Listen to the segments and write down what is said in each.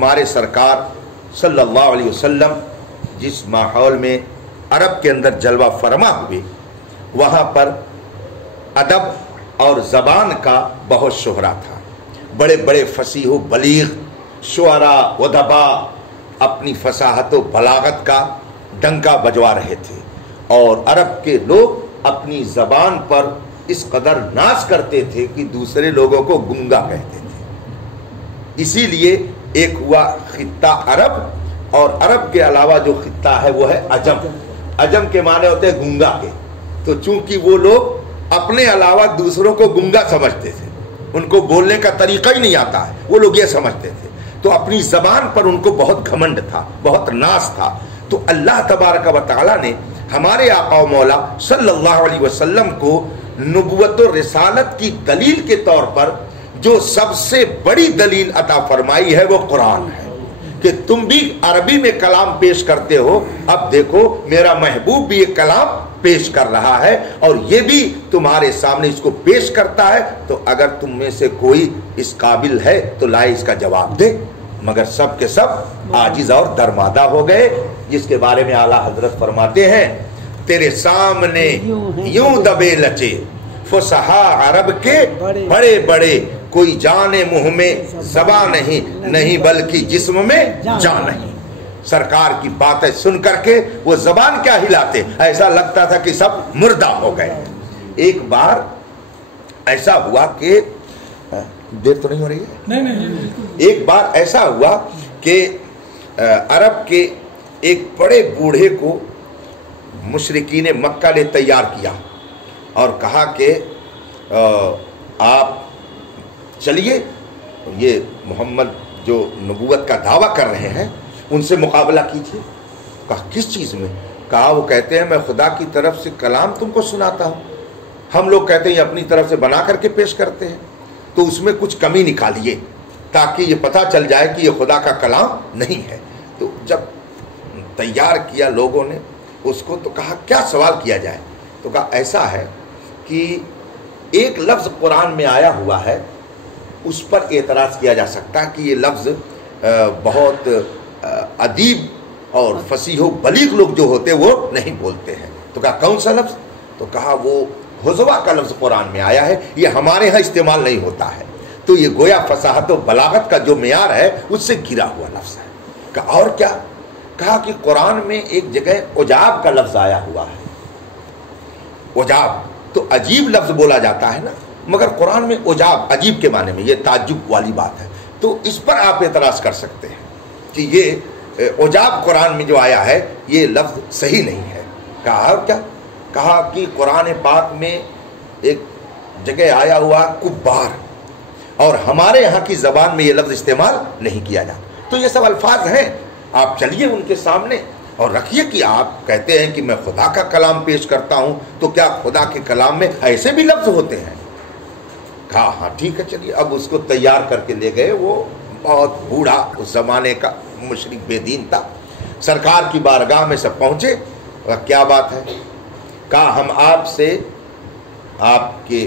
ہمارے سرکار صلی اللہ علیہ وسلم جس ماحول میں عرب کے اندر جلوہ فرما ہوئے، وہاں پر ادب اور زبان کا بہت شہرا تھا۔ بڑے بڑے فصیح و بلیغ شعراء ادبا اپنی فصاحت و بلاغت کا ڈنکا بجوا رہے تھے، اور عرب کے لوگ اپنی زبان پر اس قدر ناز کرتے تھے کہ دوسرے لوگوں کو گنگا کہتے تھے۔ اسی لیے ایک ہوا خطہ عرب، اور عرب کے علاوہ جو خطہ ہے وہ ہے عجم۔ عجم کے معنی ہوتے ہیں گنگا کے، تو چونکہ وہ لوگ اپنے علاوہ دوسروں کو گنگا سمجھتے تھے، ان کو بولنے کا طریقہ ہی نہیں آتا ہے، وہ لوگ یہ سمجھتے تھے، تو اپنی زبان پر ان کو بہت گھمنڈ تھا، بہت ناز تھا۔ تو اللہ تبارک و تعالیٰ نے ہمارے آقا و مولا صلی اللہ علیہ وسلم کو نبوت و رسالت کی دلیل کے طور پر جو سب سے بڑی دلیل عطا فرمائی ہے وہ قرآن ہے، کہ تم بھی عربی میں کلام پیش کرتے ہو، اب دیکھو میرا محبوب بھی یہ کلام پیش کر رہا ہے اور یہ بھی تمہارے سامنے اس کو پیش کرتا ہے، تو اگر تم میں سے کوئی اس قابل ہے تو لائے اس کا جواب دے۔ مگر سب کے سب عاجز اور درمادہ ہو گئے، جس کے بارے میں اعلیٰ حضرت فرماتے ہیں تیرے سامنے یوں دبے لچے فصحا عرب کے بڑے بڑے، کوئی جان منہ میں زبان نہیں بلکہ جسم میں جان نہیں۔ سرکار کی باتیں سن کر کے وہ زبان کیا ہلاتے، ایسا لگتا تھا کہ سب مردہ ہو گئے۔ ایک بار ایسا ہوا کہ دیر تو نہیں ہو رہی ہے؟ نہیں۔ ایک بار ایسا ہوا کہ عرب کے ایک بڑے بوڑھے کو مشرکین مکہ نے تیار کیا اور کہا کہ آپ چلیے، یہ محمد جو نبوت کا دعویٰ کر رہے ہیں ان سے مقابلہ کیجیے۔ کہا کس چیز میں؟ کہا وہ کہتے ہیں میں خدا کی طرف سے کلام تم کو سناتا ہوں، ہم لوگ کہتے ہیں یہ اپنی طرف سے بنا کر کے پیش کرتے ہیں، تو اس میں کچھ کمی نکالیے تاکہ یہ پتہ چل جائے کہ یہ خدا کا کلام نہیں ہے۔ تو جب تیار کیا لوگوں نے اس کو، تو کہا کیا سوال کیا جائے؟ تو کہا ایسا ہے کہ ایک لفظ قرآن میں آیا ہوا ہے، اس پر اعتراض کیا جا سکتا ہے کہ یہ لفظ بہت ادیب اور فصیح و بلیغ لوگ جو ہوتے وہ نہیں بولتے ہیں۔ تو کہا کون سا لفظ؟ تو کہا وہ حضوا کا لفظ قرآن میں آیا ہے، یہ ہمارے ہاں استعمال نہیں ہوتا ہے، تو یہ گویا فصاحت و بلاغت کا جو معیار ہے اس سے گرا ہوا لفظ ہے۔ کہا اور کیا؟ کہا کہ قرآن میں ایک جگہ عجاب کا لفظ آیا ہوا ہے۔ عجاب تو عجیب لفظ بولا جاتا ہے نا، مگر قرآن میں عجاب عجیب کے معنی میں، یہ تعجب والی بات ہے، تو اس پر آپ اعتراض کر سکتے ہیں کہ یہ عجاب قرآن میں جو آیا ہے یہ لفظ صحیح نہیں ہے۔ کہا اور کیا؟ کہا کہ قرآن پاک میں ایک جگہ آیا ہوا کبار، اور ہمارے یہاں کی زبان میں یہ لفظ استعمال نہیں کیا جاتا۔ تو یہ سب الفاظ ہیں، آپ چلیے ان کے سامنے اور رکھیے کہ آپ کہتے ہیں کہ میں خدا کا کلام پیش کرتا ہوں، تو کیا خدا کے کلام میں ایسے بھی لفظ ہوتے ہیں؟ کہا ہاں ٹھیک ہے چلیے۔ اب اس کو تیار کر کے لے گئے، وہ بہت بوڑھا اس زمانے کا مشرک بے دین تھا۔ سرکار کی بارگاہ میں سب پہنچے، کیا بات ہے؟ کہا ہم آپ سے آپ کے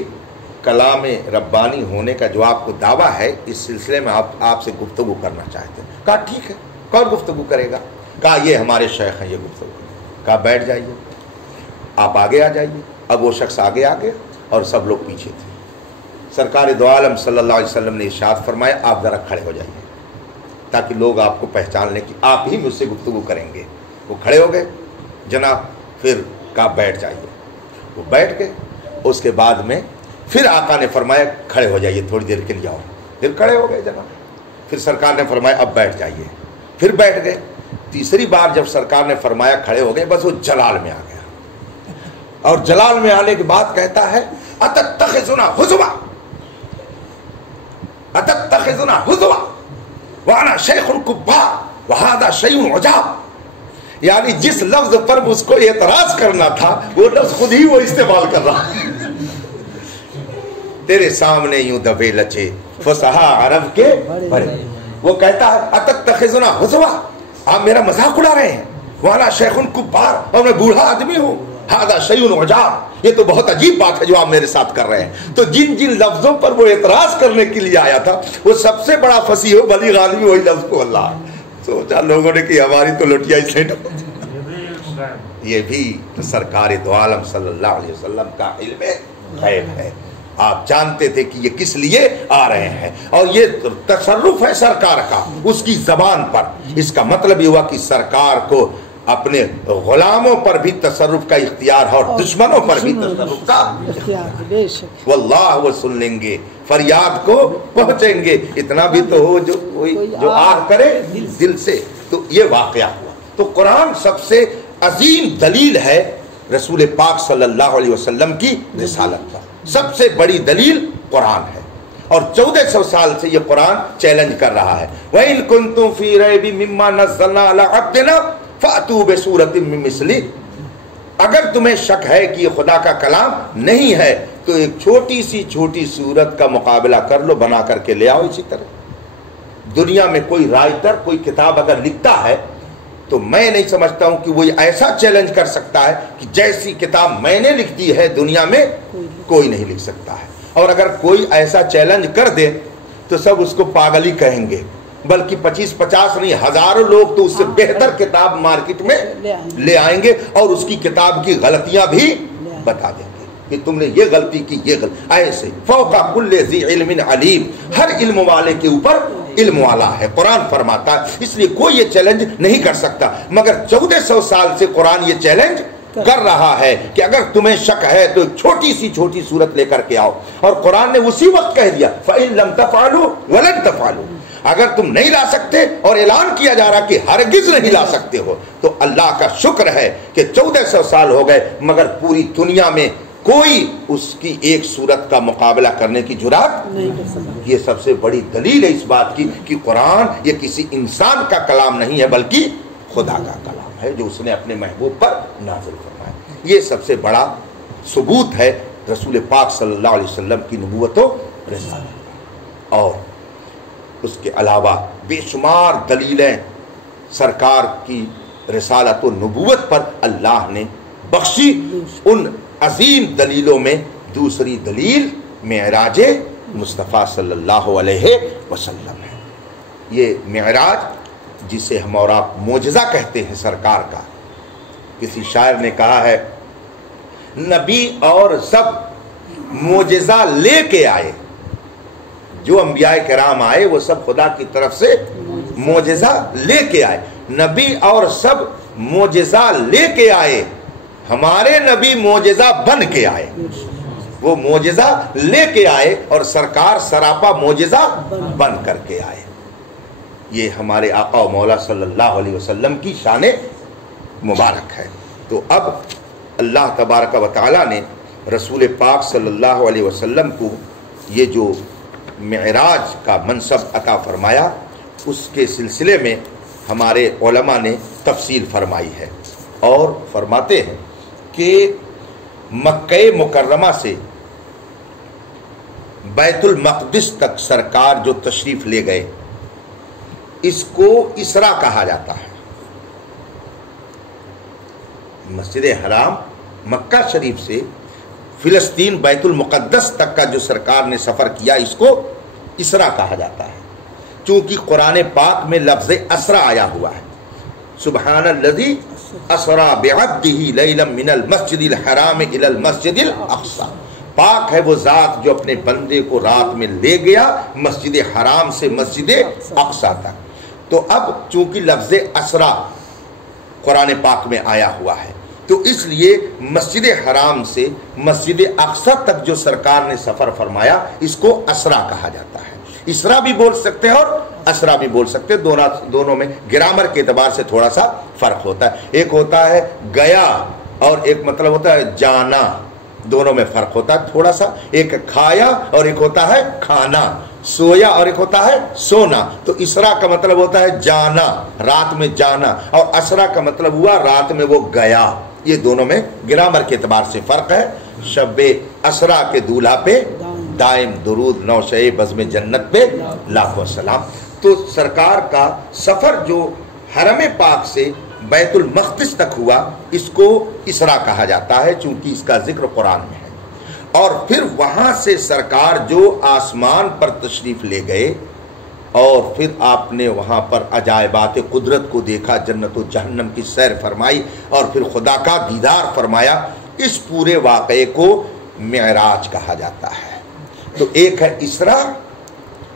کلام ربانی ہونے کا جو آپ کو دعویٰ ہے اس سلسلے میں آپ سے گفتگو کرنا چاہتے ہیں۔ کہا ٹھیک ہے، کون گفتگو کرے گا؟ کہا یہ ہمارے شیخ ہیں، یہ گفتگو کریں گے۔ کہا بیٹھ جائیے، آپ آگے آ جائیے۔ اب وہ شخص آگے آ گیا اور سب لوگ پیچھے تھے۔ سرکار دو عالم صلی اللہ علیہ وسلم نے ارشاد فرمایا آپ ذرا کھڑے ہو جائیے تاکہ لوگ آپ کو پہچان لیں کہ آپ ہی مجھ سے گفتگو کریں گے۔ وہ کھڑے ہو گئے جناب، پھر کہا بیٹھ جائیے، وہ بیٹھ گئے۔ اس کے بعد میں پھر آقا نے فرمایا کھڑے ہو جائیے تھوڑی دیر کے لیے، اور پھر کھڑے ہو گئے جناب۔ پھر سرکار نے فرمایا اب بیٹھ جائیے، پھر بیٹھ گئے۔ تیسری بار جب سرکار نے فرمایا کھڑے ہو گئے، بس وہ جلال میں آ گیا، اور جلال میں آنے کے بعد کہتا ہے اتتخذنا ہزوا، اتتخذنا ہزوا وانا شیخ کبار وہذا شیء عجاب، یعنی جس لفظ پر اس کو اعتراض کرنا تھا وہ لفظ خود ہی وہ استعمال کر رہا ہے۔ تیرے سامنے یوں دبے لچے فصحا عرب کے بڑے، وہ کہتا ہے اتتخذنا ہزوا، آپ میرا مذاق اڑا رہے ہیں، وانا شیخ کبار، اور میں بوڑھا آدمی ہوں، ھذا شیء عجاب، یہ تو بہت عجیب بات ہے جو آپ میرے ساتھ کر رہے ہیں۔ تو جن جن لفظوں پر وہ اعتراض کرنے کے لیے آیا تھا، وہ سب سے بڑا فصیح و بلیغ عالم وہی لفظ کو اللہ ہے۔ سوچا لوگوں نے کہ ہماری تو لٹیا اس لیے، یہ بھی سرکار دو عالم صلی اللہ علیہ وسلم کا علم غیب ہے۔ آپ جانتے تھے کہ یہ کس لیے آ رہے ہیں، اور یہ تصرف ہے سرکار کا اس کی زبان پر۔ اس کا مطلب یہ ہوا کہ سرکار کو اپنے غلاموں پر بھی تصرف کا اختیار ہے اور دشمنوں پر بھی تصرف کا اختیار۔ واللہ وہ سن لیں گے، فریاد کو پہنچیں گے، اتنا بھی تو ہو جو آہ کرے دل سے۔ تو یہ واقعہ ہوا۔ تو قرآن سب سے عظیم دلیل ہے رسول پاک صلی اللہ علیہ وسلم کی رسالت پر، سب سے بڑی دلیل قرآن ہے، اور 1400 سال سے یہ قرآن چیلنج کر رہا ہے۔ وَإِن كُنتُمْ فِي رَيْبٍ مِّمَّا نَزَّلْنَا عَلَىٰ عَبْدِنَا فَأْتُوا بِسُورَةٍ مِّن مِّثْلِهِ، اگر تمہیں شک ہے کہ یہ خدا کا کلام نہیں ہے تو ایک چھوٹی صورت کا مقابلہ کر لو، بنا کر کے لے آؤ۔ اسی طرح دنیا میں کوئی رائٹر کوئی کتاب اگر لکھتا ہے تو میں نہیں سمجھتا ہوں کہ وہ ایسا چیلنج کر سکتا ہے کہ جیسی کتاب میں نے لکھ دی ہے دنیا میں کوئی نہیں لکھ سکتا ہے۔ اور اگر کوئی ایسا چیلنج کر دے تو سب اس کو پاگل ہی کہیں گے، بلکہ 25-50 نہیں، ہزاروں لوگ تو اس سے بہتر کتاب مارکیٹ میں لے آئیں گے اور اس کی کتاب کی غلطیاں بھی بتا دیں گے کہ تم نے یہ غلطی کی، یہ غلطی۔ ایسے فوق کل ذی علم علیم، ہر علم والے کے اوپر علم والا ہے، قرآن فرماتا ہے، اس لیے کوئی یہ چیلنج نہیں کر سکتا۔ مگر 1400 سال سے قرآن یہ چیلنج کر رہا ہے کہ اگر تمہیں شک ہے تو ایک چھوٹی صورت لے کر کے آؤ، اور قرآن نے اسی وقت کہہ دیا فَإِن لَمْ تَفْعَلُوا وَلَن تَفْعَلُوا، اگر تم نہیں لا سکتے، اور اعلان کیا جا رہا کہ ہرگز نہیں لا سکتے ہو، تو اللہ کا شکر ہے کہ 1400 سال ہو گئے مگر پوری دنیا میں کوئی اس کی ایک صورت کا مقابلہ کرنے کی جرات نہیں کر سکتا۔ یہ سب سے بڑی دلیل ہے اس بات کی کہ قرآن یہ کسی انسان کا کلام نہیں ہے بلکہ خدا کا کلام ہے جو اس نے اپنے محبوب پر نازل فرمایا۔ یہ سب سے بڑا ثبوت ہے رسول پاک صلی اللہ علیہ وسلم کی نبوت و رسالت۔ اور اس کے علاوہ بے شمار دلیلیں سرکار کی رسالت و نبوت پر اللہ نے بخشی۔ ان عظیم دلیلوں میں دوسری دلیل معراج مصطفیٰ صلی اللہ علیہ وسلم ہے۔ یہ معراج جسے ہم اور آپ معجزہ کہتے ہیں سرکار کا، کسی شاعر نے کہا ہے نبی اور سب معجزہ لے کے آئے، جو انبیاء کرام آئے وہ سب خدا کی طرف سے معجزہ لے کے آئے، نبی اور سب معجزہ لے کے آئے، ہمارے نبی معجزہ بن کے آئے۔ وہ معجزہ لے کے آئے اور سرکار سراپا معجزہ بن کر کے آئے۔ یہ ہمارے آقا و مولا صلی اللہ علیہ وسلم کی شان مبارک ہے۔ تو اب اللہ تبارک و تعالیٰ نے رسول پاک صلی اللہ علیہ وسلم کو یہ جو معراج کا منصب عطا فرمایا، اس کے سلسلے میں ہمارے علماء نے تفصیل فرمائی ہے، اور فرماتے ہیں کہ مکہ مکرمہ سے بیت المقدس تک سرکار جو تشریف لے گئے اس کو اسرا کہا جاتا ہے۔ مسجد حرام مکہ شریف سے فلسطین بیت المقدس تک کا جو سرکار نے سفر کیا اس کو اسرا کہا جاتا ہے، چونکہ قرآن پاک میں لفظ اسرا آیا ہوا ہے۔ سبحان الذی اسرا بعبدہ لیلا من المسجد الحرام الی المسجد الاقصی، پاک ہے وہ ذات جو اپنے بندے کو رات میں لے گیا مسجد حرام سے مسجد اقصی تک۔ تو اب چونکہ لفظ اسرا قرآن پاک میں آیا ہوا ہے تو اس لیے مسجد حرام سے مسجد اقصی تک جو سرکار نے سفر فرمایا اس کو اسرا کہا جاتا ہے۔ اسرا بھی بول سکتے ہیں اور اسرا بھی بول سکتے ہیں، دونوں میں گرامر کے اعتبار سے تھوڑا سا فرق ہوتا ہے۔ ایک ہوتا ہے گیا اور ایک مطلب ہوتا ہے جانا، دونوں میں فرق ہوتا ہے تھوڑا سا۔ ایک کھایا اور ایک ہوتا ہے کھانا، سویا اور ایک ہوتا ہے سونا۔ تو اسرا کا مطلب ہوتا ہے جانا، رات میں جانا، اور اسرا کا مطلب ہوا رات میں وہ گیا۔ یہ دونوں میں گرامر کے اعتبار سے فرق ہے۔ شب اسرا کے دولہا پہ دائم درود نوشے بزم جنت پہ لاکھوں سلام۔ تو سرکار کا سفر جو حرم پاک سے بیت المقدس تک ہوا، اس کو اسرا کہا جاتا ہے چونکہ اس کا ذکر قرآن میں ہے۔ اور پھر وہاں سے سرکار جو آسمان پر تشریف لے گئے اور پھر آپ نے وہاں پر عجائبات قدرت کو دیکھا، جنت و جہنم کی سیر فرمائی اور پھر خدا کا دیدار فرمایا، اس پورے واقعے کو معراج کہا جاتا ہے۔ تو ایک ہے اسرا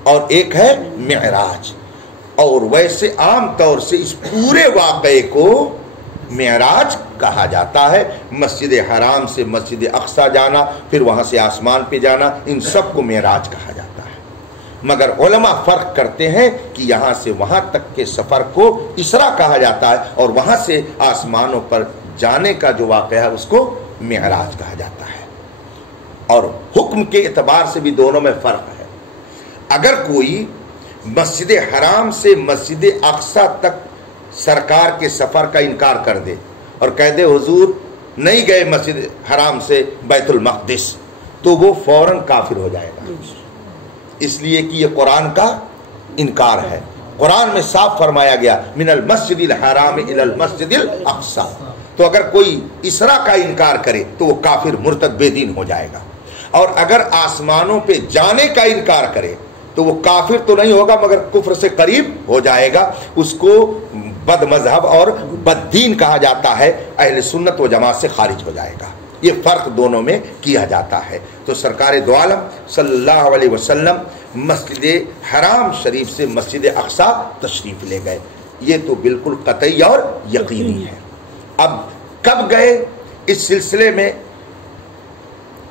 اور ایک ہے معراج، اور ویسے عام طور سے اس پورے واقعے کو معراج کہا جاتا ہے۔ مسجد حرام سے مسجد اقصی جانا، پھر وہاں سے آسمان پہ جانا، ان سب کو معراج کہا جاتا ہے۔ مگر علماء فرق کرتے ہیں کہ یہاں سے وہاں تک کے سفر کو اسرا کہا جاتا ہے اور وہاں سے آسمانوں پر جانے کا جو واقعہ ہے اس کو معراج کہا جاتا ہے۔ اور حکم کے اعتبار سے بھی دونوں میں فرق ہے۔ اگر کوئی مسجد حرام سے مسجد اقصی تک سرکار کے سفر کا انکار کر دے اور کہہ دے حضور نہیں گئے مسجد حرام سے بیت المقدس، تو وہ فوراً کافر ہو جائے گا، اس لیے کہ یہ قرآن کا انکار ہے۔ قرآن میں صاف فرمایا گیا من المسجد الحرام الی المسجد الاقصی، تو اگر کوئی اسرا کا انکار کرے تو وہ کافر مرتد بے دین ہو جائے گا، اور اگر آسمانوں پہ جانے کا انکار کرے تو وہ کافر تو نہیں ہوگا مگر کفر سے قریب ہو جائے گا، اس کو بد مذہب اور بد دین کہا جاتا ہے، اہل سنت و جماعت سے خارج ہو جائے گا۔ یہ فرق دونوں میں کیا جاتا ہے۔ تو سرکار دو عالم صلی اللہ علیہ وسلم مسجد حرام شریف سے مسجد اقصی تشریف لے گئے، یہ تو بالکل قطعی اور یقینی ہے۔ اب کب گئے، اس سلسلے میں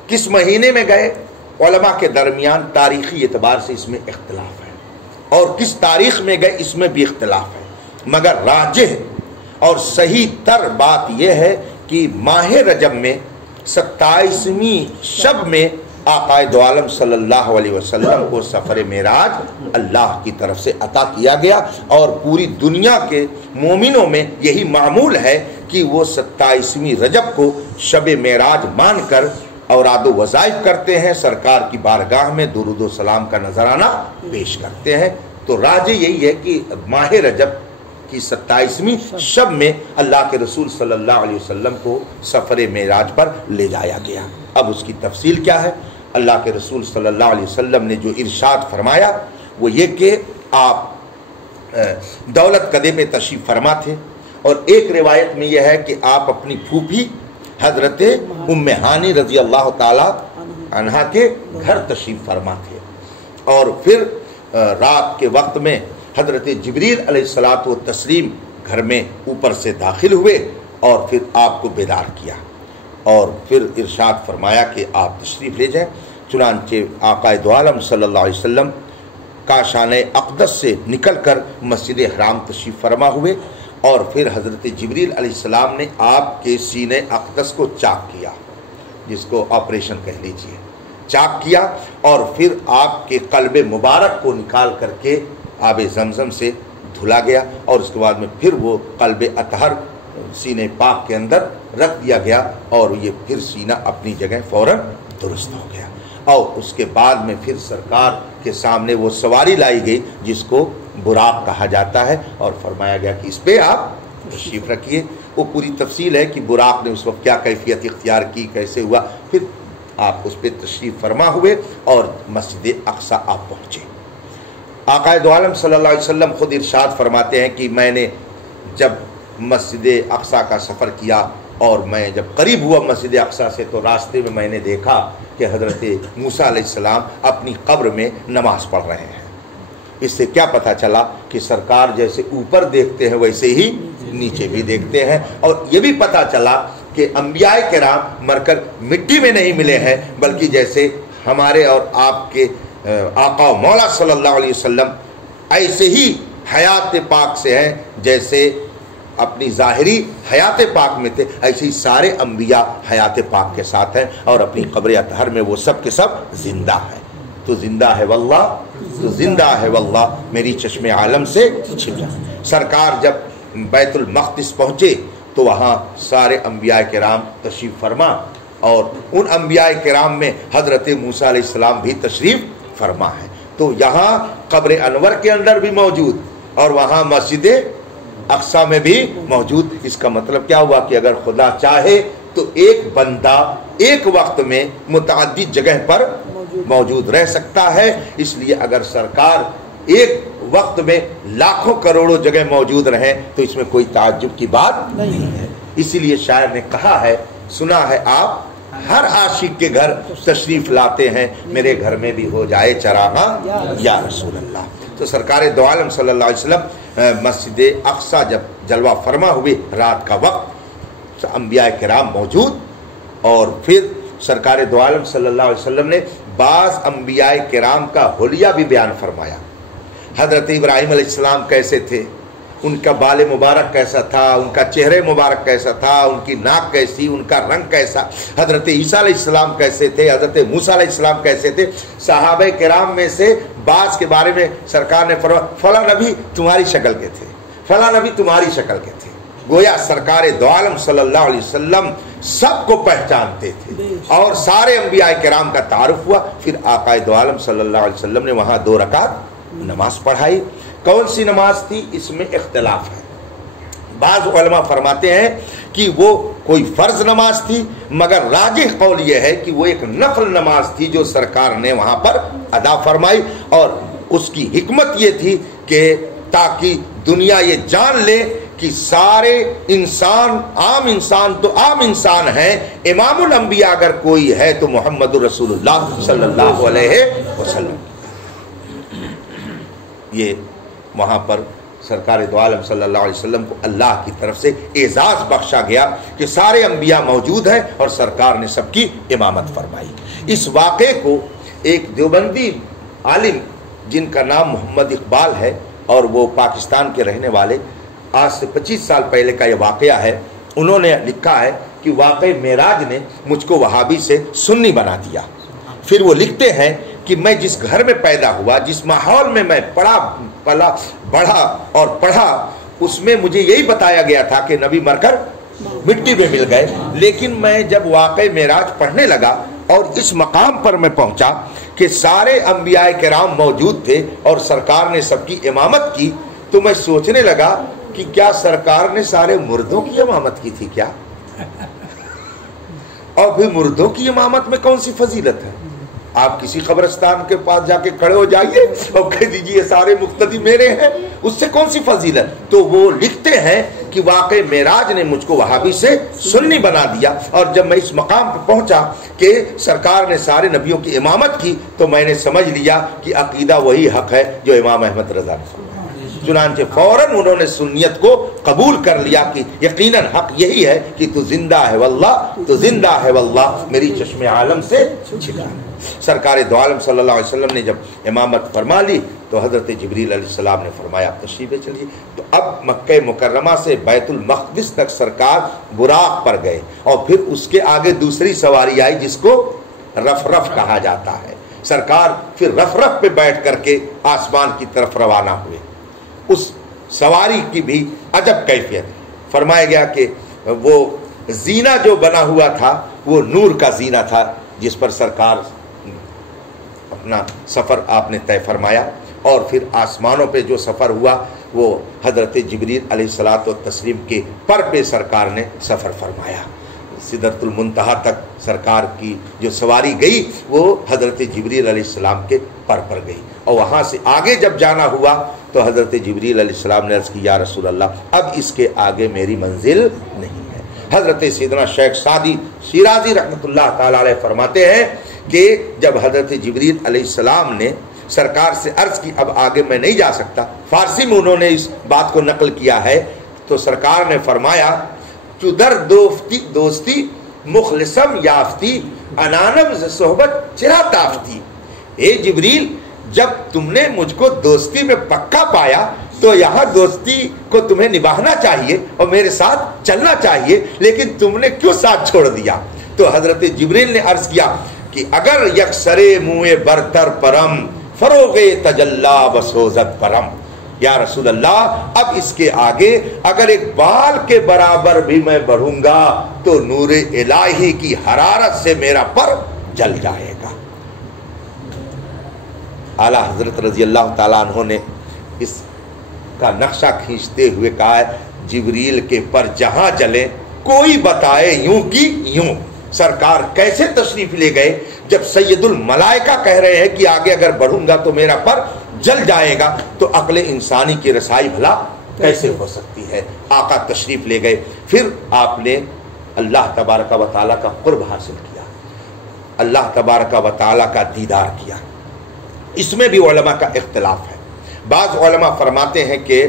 کس مہینے میں گئے، علماء کے درمیان تاریخی اعتبار سے اس میں اختلاف ہے، اور کس تاریخ میں گئے اس میں بھی اختلاف ہے، مگر راجح اور صحیح تر بات یہ ہے کہ ماہ رجب میں 27ویں شب میں آقا دو عالم صلی اللہ علیہ وسلم کو سفر معراج اللہ کی طرف سے عطا کیا گیا، اور پوری دنیا کے مومنوں میں یہی معمول ہے کہ وہ 27ویں رجب کو شب معراج مان کر اوراد و وظائف کرتے ہیں، سرکار کی بارگاہ میں درود و سلام کا نذرانہ پیش کرتے ہیں۔ تو راجح یہی ہے کہ ماہ رجب کی 27ویں شب میں اللہ کے رسول صلی اللہ علیہ وسلم کو سفر معراج پر لے جایا گیا۔ اب اس کی تفصیل کیا ہے؟ اللہ کے رسول صلی اللہ علیہ وسلم نے جو ارشاد فرمایا وہ یہ کہ آپ دولت قدے میں تشریف فرما تھے، اور ایک روایت میں یہ ہے کہ آپ اپنی پھوپھی حضرت ام ہانی رضی اللہ تعالی عنہا کے گھر تشریف فرما تھے، اور پھر رات کے وقت میں حضرت جبریل علیہ الصلاۃ والتسلیم گھر میں اوپر سے داخل ہوئے اور پھر آپ کو بیدار کیا، اور پھر ارشاد فرمایا کہ آپ تشریف لے جائیں۔ چنانچہ آقا دو عالم صلی اللہ علیہ وسلم کاشانہ اقدس سے نکل کر مسجد حرام تشریف فرما ہوئے، اور پھر حضرت جبریل علیہ السلام نے آپ کے سینے اقدس کو چاک کیا، جس کو آپریشن کہہ لیجئے، چاک کیا، اور پھر آپ کے قلب مبارک کو نکال کر کے آب زمزم سے دھلا گیا، اور اس کے بعد میں پھر وہ قلب اطہر سینے پاک کے اندر رکھ دیا گیا، اور یہ پھر سینہ اپنی جگہ فوراً درست ہو گیا۔ اور اس کے بعد میں پھر سرکار کے سامنے وہ سواری لائی گئی جس کو براق کہا جاتا ہے، اور فرمایا گیا کہ اس پہ آپ تشریف رکھیے۔ وہ پوری تفصیل ہے کہ براق نے اس وقت کیا کیفیت اختیار کی، کیسے ہوا، پھر آپ اس پہ تشریف فرما ہوئے اور مسجد اقصی آپ پہنچے۔ آقا دو عالم صلی اللہ علیہ وسلم خود ارشاد فرماتے ہیں کہ میں نے جب مسجد اقصی کا سفر کیا اور میں جب قریب ہوا مسجد اقصی سے تو راستے میں میں نے دیکھا کہ حضرت موسیٰ علیہ السلام اپنی قبر میں نماز پڑھ رہے ہیں۔ اس سے کیا پتہ چلا کہ سرکار جیسے اوپر دیکھتے ہیں ویسے ہی نیچے بھی دیکھتے ہیں، اور یہ بھی پتہ چلا کہ انبیاء کرام مر کر مٹی میں نہیں ملے ہیں، بلکہ جیسے ہمارے اور آپ کے آقا و مولا صلی اللہ علیہ وسلم ایسے ہی حیات پاک سے ہیں، جیسے اپنی ظاہری حیات پاک میں تھے، ایسے ہی سارے انبیاء حیات پاک کے ساتھ ہیں، اور اپنی قبر اطہر میں وہ سب کے سب زندہ ہیں۔ تو زندہ ہے واللہ، تو زندہ ہے واللہ میری چشم عالم سے چھپ جائے۔ سرکار جب بیت المقدس پہنچے تو وہاں سارے انبیاء کرام تشریف فرما، اور ان انبیاء کرام میں حضرت موسیٰ علیہ السلام بھی تشریف فرما ہے۔ تو یہاں قبر انور کے اندر بھی موجود، اور وہاں مسجد اقصی میں بھی موجود۔ اس کا مطلب کیا ہوا کہ اگر خدا چاہے تو ایک بندہ ایک وقت میں متعدد جگہ پر موجود رہ سکتا ہے۔ اس لیے اگر سرکار ایک وقت میں لاکھوں کروڑوں جگہ موجود رہیں تو اس میں کوئی تعجب کی بات نہیں ہے۔ اسی لیے شاعر نے کہا ہے، سنا ہے آپ ہر عاشق کے گھر تشریف لاتے ہیں، میرے گھر میں بھی ہو جائے چراغاں یا رسول اللہ۔ تو سرکار دو عالم صلی اللہ علیہ وسلم مسجد اقصی جب جلوہ فرما ہوئے رات کا وقت، انبیاء کرام موجود، اور پھر سرکار دو عالم صلی اللہ علیہ وسلم نے بعض انبیاء کرام کا حلیہ بھی بیان فرمایا۔ حضرت ابراہیم علیہ السلام کیسے تھے، ان کا بال مبارک کیسا تھا، ان کا چہرے مبارک کیسا تھا، ان کی ناک کیسی، ان کا رنگ کیسا، حضرت عیسیٰ علیہ السلام کیسے تھے، حضرت موسیٰ علیہ السلام کیسے تھے۔ صحابہ کرام میں سے بعض کے بارے میں سرکار نے فرمایا فلاں نبی تمہاری شکل کے تھے، فلاں نبی تمہاری شکل کے تھے۔ گویا سرکار دو عالم صلی اللہ علیہ وسلم سب کو پہچانتے تھے، اور سارے انبیاء کرام کا تعارف ہوا۔ پھر آقا دو عالم صلی اللہ علیہ وسلم نے وہاں 2 رکعت نماز پڑھائی۔ کون سی نماز تھی، اس میں اختلاف ہے۔ بعض علماء فرماتے ہیں کہ وہ کوئی فرض نماز تھی، مگر راجح قول یہ ہے کہ وہ ایک نفل نماز تھی جو سرکار نے وہاں پر ادا فرمائی، اور اس کی حکمت یہ تھی کہ تاکہ دنیا یہ جان لے کہ سارے انسان، عام انسان تو عام انسان ہیں، امام الانبیاء اگر کوئی ہے تو محمد رسول اللہ صلی اللہ علیہ وسلم۔ یہ وہاں پر سرکار دو عالم صلی اللہ علیہ وسلم کو اللہ کی طرف سے اعزاز بخشا گیا کہ سارے انبیاء موجود ہیں اور سرکار نے سب کی امامت فرمائی۔ اس واقعے کو ایک دیوبندی عالم جن کا نام محمد اقبال ہے، اور وہ پاکستان کے رہنے والے، آج سے 25 سال پہلے کا یہ واقعہ ہے، انہوں نے لکھا ہے کہ واقع معراج نے مجھ کو وہابی سے سنی بنا دیا۔ پھر وہ لکھتے ہیں کہ میں جس گھر میں پیدا ہوا، جس ماحول میں میں بڑھا اور پڑھا، اس میں مجھے یہی بتایا گیا تھا کہ نبی مر کر مٹی میں مل گئے، لیکن میں جب واقع معراج پڑھنے لگا اور اس مقام پر میں پہنچا کہ سارے انبیاء کرام موجود تھے اور سرکار نے سب کی امامت کی، تو میں سوچنے لگا کہ کیا سرکار نے سارے مردوں کی امامت کی تھی کیا؟ اور پھر مردوں کی امامت میں کون سی فضیلت ہے؟ آپ کسی قبرستان کے پاس جا کے کھڑے ہو جائیے اور کہہ دیجئے سارے مقتدی میرے ہیں، اس سے کون سی فضیلت؟ تو وہ لکھتے ہیں کہ واقع معراج نے مجھ کو وہابی سے سنی بنا دیا، اور جب میں اس مقام پہ پہنچا کہ سرکار نے سارے نبیوں کی امامت کی تو میں نے سمجھ لیا کہ عقیدہ وہی حق ہے جو امام احمد رضا نے فرمایا۔ چنانچہ فوراً انہوں نے سنیت کو قبول کر لیا کہ یقیناً حق یہی ہے کہ تو زندہ ہے واللہ، تو زندہ ہے واللہ، میری چشم عالم سے چھپا ہے۔ سرکار دو عالم صلی اللہ علیہ وسلم نے جب امامت فرما لی تو حضرت جبریل علیہ السلام نے فرمایا آپ تشریف چلیے۔ تو اب مکہ مکرمہ سے بیت المقدس تک سرکار براق پر گئے، اور پھر اس کے آگے دوسری سواری آئی جس کو رفرف کہا جاتا ہے۔ سرکار پھر رفرف پہ بیٹھ کر کے آسمان کی طرف روانہ ہوئے۔ اس سواری کی بھی عجب کیفیت، فرمایا گیا کہ وہ زینہ جو بنا ہوا تھا وہ نور کا زینہ تھا، جس پر سرکار اپنا سفر آپ نے طے فرمایا، اور پھر آسمانوں پہ جو سفر ہوا وہ حضرت جبریل علیہ الصلوۃ والتسلیم کے پر پہ سرکار نے سفر فرمایا۔ سدرۃ المنتہا تک سرکار کی جو سواری گئی وہ حضرت جبریل علیہ السلام کے پر گئی، اور وہاں سے آگے جب جانا ہوا تو حضرت جبریل علیہ السلام نے عرض کی یا رسول اللہ اب اس کے آگے میری منزل نہیں ہے۔ حضرت سیدنا شیخ سعدی شیرازی رحمۃ اللہ تعالی علیہ فرماتے ہیں کہ جب حضرت جبریل علیہ السلام نے سرکار سے عرض کی اب آگے میں نہیں جا سکتا، فارسی میں انہوں نے اس بات کو نقل کیا ہے، تو سرکار نے فرمایا چدر دوستی مخلصم یافتی انانم ز صحبت چرا تافتی۔ اے جبریل، جب تم نے مجھ کو دوستی میں پکا پایا تو یہاں دوستی کو تمہیں نبھانا چاہیے اور میرے ساتھ چلنا چاہیے، لیکن تم نے کیوں ساتھ چھوڑ دیا؟ تو حضرت جبریل نے عرض کیا کہ اگر یکسرے منہ برتر پرم فروغ تجلا بسوزت پرم، یا رسول اللہ اب اس کے آگے اگر ایک بال کے برابر بھی میں بڑھوں گا تو نور الہی کی حرارت سے میرا پر جل جائے گا۔ اعلیٰ حضرت رضی اللہ تعالیٰ عنہ نے اس کا نقشہ کھینچتے ہوئے کہا ہے جبریل کے پر جہاں جلے کوئی بتائے یوں کی یوں. سرکار کیسے تشریف لے گئے جب سید الملائکہ کہہ رہے ہیں کہ آگے اگر بڑھوں گا تو میرا پر جل جائے گا, تو عقل انسانی کی رسائی بھلا کیسے ہو سکتی ہے. آقا تشریف لے گئے, پھر آپ نے اللہ تبارک و تعالیٰ کا قرب حاصل کیا, اللہ تبارک و تعالیٰ کا دیدار کیا. اس میں بھی علماء کا اختلاف ہے. بعض علماء فرماتے ہیں کہ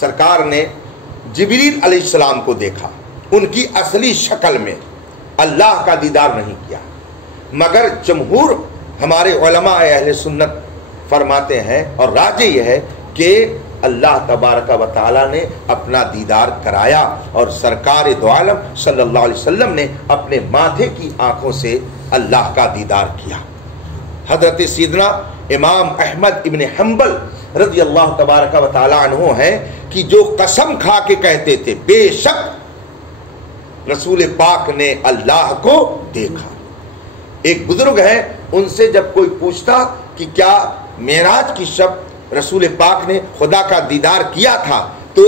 سرکار نے جبریل علیہ السلام کو دیکھا, ان کی اصلی شکل میں اللہ کا دیدار نہیں کیا, مگر جمہور ہمارے علماء اہل سنت فرماتے ہیں اور راجح یہ ہے کہ اللہ تبارک و تعالیٰ نے اپنا دیدار کرایا اور سرکار دو عالم صلی اللہ علیہ وسلم نے اپنے ماتھے کی آنکھوں سے اللہ کا دیدار کیا. حضرت سیدنا امام احمد ابن حنبل رضی اللہ تبارک و تعالیٰ عنہ ہیں کہ جو قسم کھا کے کہتے تھے بے شک رسول پاک نے اللہ کو دیکھا. ایک بزرگ ہیں, ان سے جب کوئی پوچھتا کہ کیا معراج کی شب رسول پاک نے خدا کا دیدار کیا تھا, تو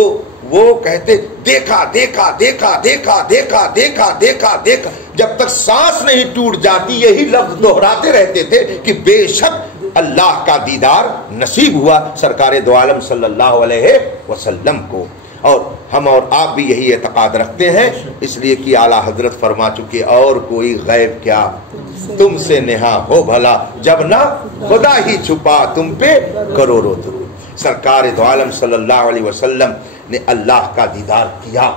وہ کہتے دیکھا دیکھا دیکھا دیکھا دیکھا دیکھا دیکھا دیکھا, جب تک سانس نہیں ٹوٹ جاتی یہی لفظ دہراتے رہتے تھے کہ بے شک اللہ کا دیدار نصیب ہوا سرکار دو عالم صلی اللہ علیہ وسلم کو. اور ہم اور آپ بھی یہی اعتقاد رکھتے ہیں, اس لیے کہ اعلیٰ حضرت فرما چکے اور کوئی غیب کیا تم سے نہا ہو بھلا, جب نہ خدا ہی چھپا تم پہ کروڑوں درود. سرکار دو عالم صلی اللہ علیہ وسلم نے اللہ کا دیدار کیا,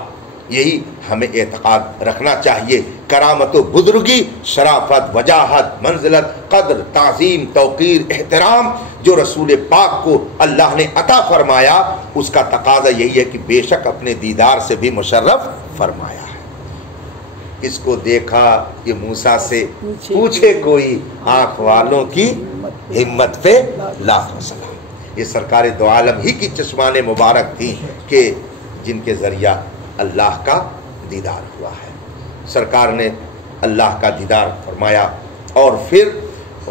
یہی ہمیں اعتقاد رکھنا چاہیے. کرامت و بزرگی, شرافت, وجاہت, منزلت, قدر, تعظیم, توقیر, احترام جو رسول پاک کو اللہ نے عطا فرمایا, اس کا تقاضا یہی ہے کہ بے شک اپنے دیدار سے بھی مشرف فرمایا ہے. اس کو دیکھا یہ موسیٰ سے پوچھے کوئی, آنکھ والوں کی ہمت پہ لاکھوں سلام. یہ سرکار دو عالم ہی کی چشمان مبارک تھی کہ جن کے ذریعہ اللہ کا دیدار ہوا ہے. سرکار نے اللہ کا دیدار فرمایا اور پھر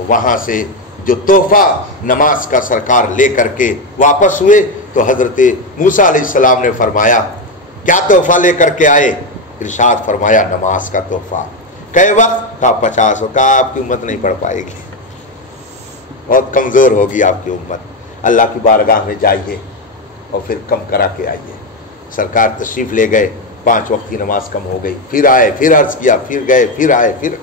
وہاں سے جو تحفہ نماز کا سرکار لے کر کے واپس ہوئے تو حضرت موسیٰ علیہ السلام نے فرمایا کیا تحفہ لے کر کے آئے؟ ارشاد فرمایا نماز کا تحفہ. کئے وقت؟ کہا 50. کہا آپ کی امت نہیں پڑھ پائے گی, بہت کمزور ہوگی آپ کی امت, اللہ کی بارگاہ میں جائیے اور پھر کم کرا کے آئیے. سرکار تشریف لے گئے, 5 وقت کی نماز کم ہو گئی, پھر آئے, پھر عرض کیا, پھر گئے, پھر آئے, پھر,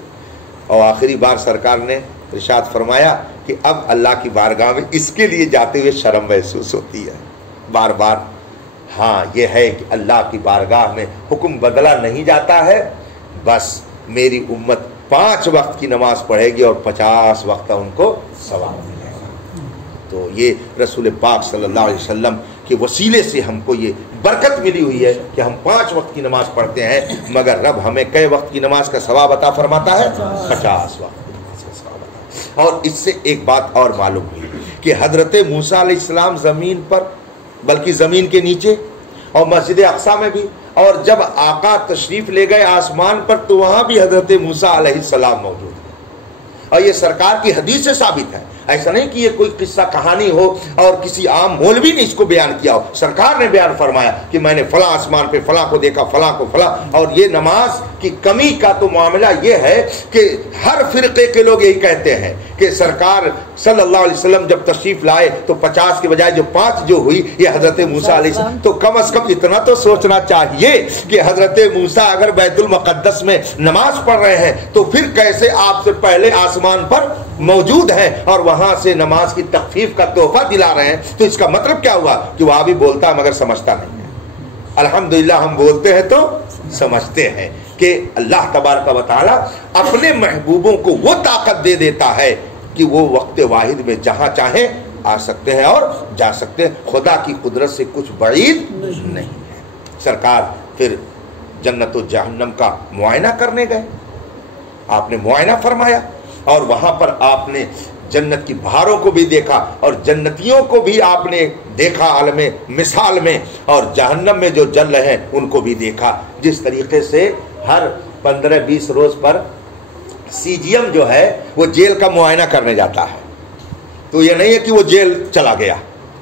اور آخری بار سرکار نے ارشاد فرمایا کہ اب اللہ کی بارگاہ میں اس کے لیے جاتے ہوئے شرم محسوس ہوتی ہے بار بار. ہاں یہ ہے کہ اللہ کی بارگاہ میں حکم بدلا نہیں جاتا ہے, بس میری امت 5 وقت کی نماز پڑھے گی اور 50 وقت ان کو ثواب ملے گا. تو یہ رسول پاک صلی اللہ علیہ وسلم کے وسیلے سے ہم کو یہ برکت ملی ہوئی ہے کہ ہم 5 وقت کی نماز پڑھتے ہیں, مگر رب ہمیں کئے وقت کی نماز کا ثواب عطا فرماتا ہے؟ 50 وقت کی نماز کا ثواب عطا. اور اس سے ایک بات اور معلوم ہوئی کہ حضرت موسیٰ علیہ السلام زمین پر, بلکہ زمین کے نیچے اور مسجد اقصیٰ میں بھی, اور جب آقا تشریف لے گئے آسمان پر تو وہاں بھی حضرت موسیٰ علیہ السلام موجود ہیں. اور یہ سرکار کی حدیث سے ثابت ہے, ایسا نہیں کہ یہ کوئی قصہ کہانی ہو اور کسی عام مولوی نے اس کو بیان کیا ہو. سرکار نے بیان فرمایا کہ میں نے فلاں آسمان پہ فلاں کو دیکھا, فلاں کو فلاں. اور یہ نماز کی کمی کا تو معاملہ یہ ہے کہ ہر فرقے کے لوگ یہی کہتے ہیں کہ سرکار صلی اللہ علیہ وسلم جب تشریف لائے تو 50 کے بجائے جو 5 جو ہوئی یہ حضرت موسیٰ علیہ السلام. تو کم از کم اتنا تو سوچنا چاہیے کہ حضرت موسیٰ اگر بیت المقدس میں نماز پڑھ رہے ہیں تو پھر کیسے آپ سے پہلے آسمان پر موجود ہیں اور وہاں سے نماز کی تخفیف کا تحفہ دلا رہے ہیں. تو اس کا مطلب کیا ہوا کہ وہاں بھی بولتا ہے مگر سمجھتا نہیں ہے. الحمدللہ ہم بولتے ہیں تو سمجھتے ہیں کہ اللہ تبارک و تعالیٰ اپنے محبوبوں کو وہ طاقت دے دیتا ہے کہ وہ وقت واحد میں جہاں چاہیں آ سکتے ہیں اور جا سکتے ہیں. خدا کی قدرت سے کچھ بعید نہیں ہے. سرکار پھر جنت و جہنم کا معائنہ کرنے گئے, آپ نے معائنہ فرمایا اور وہاں پر آپ نے جنت کی بہاروں کو بھی دیکھا اور جنتیوں کو بھی آپ نے دیکھا عالم مثال میں, اور جہنم میں جو جل رہے ہیں ان کو بھی دیکھا. جس طریقے سے ہر 15-20 روز پر سی جی ایم جو ہے وہ جیل کا معائنہ کرنے جاتا ہے, تو یہ نہیں ہے کہ وہ جیل چلا گیا,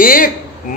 1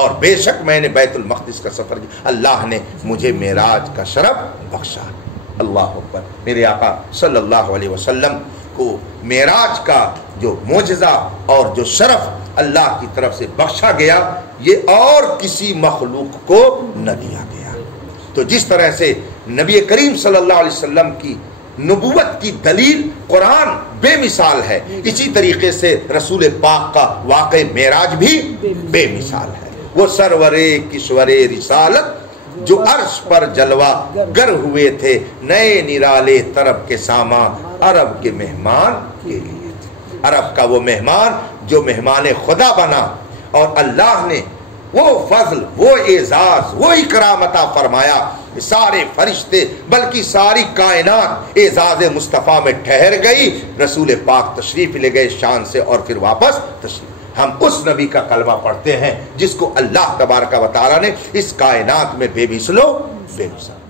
اور بے شک میں نے بیت المقدس کا سفر کیا، اللہ نے مجھے معراج کا شرف بخشا۔ اللہ اکبر۔ میرے آقا صلی اللہ علیہ وسلم کو معراج کا جو معجزہ اور جو شرف اللہ کی طرف سے بخشا گیا، یہ اور کسی مخلوق کو نہ دیا گیا۔ تو جس طرح سے نبی کریم صلی اللہ علیہ وسلم کی نبوت کی دلیل قرآن بے مثال ہے، اسی طریقے سے رسول پاک کا واقع معراج بھی بے مثال ہے۔ وہ سرور کشور رسالت جو عرش پر جلوہ گر ہوئے تھے، نئے نرالے طرب کے سامان عرب کے مہمان کے لیے تھے۔ عرب کا وہ مہمان جو مہمان خدا بنا، اور اللہ نے وہ فضل، وہ اعزاز، وہ اکرام عطا فرمایا، سارے فرشتے بلکہ ساری کائنات اعزاز مصطفیٰ میں ٹھہر گئی، رسول پاک تشریف لے گئے شان سے اور پھر واپس تشریف۔ ہم اس نبی کا کلمہ پڑھتے ہیں جس کو اللہ تبارک و تعالیٰ نے اس کائنات میں بے مثل و بے مثال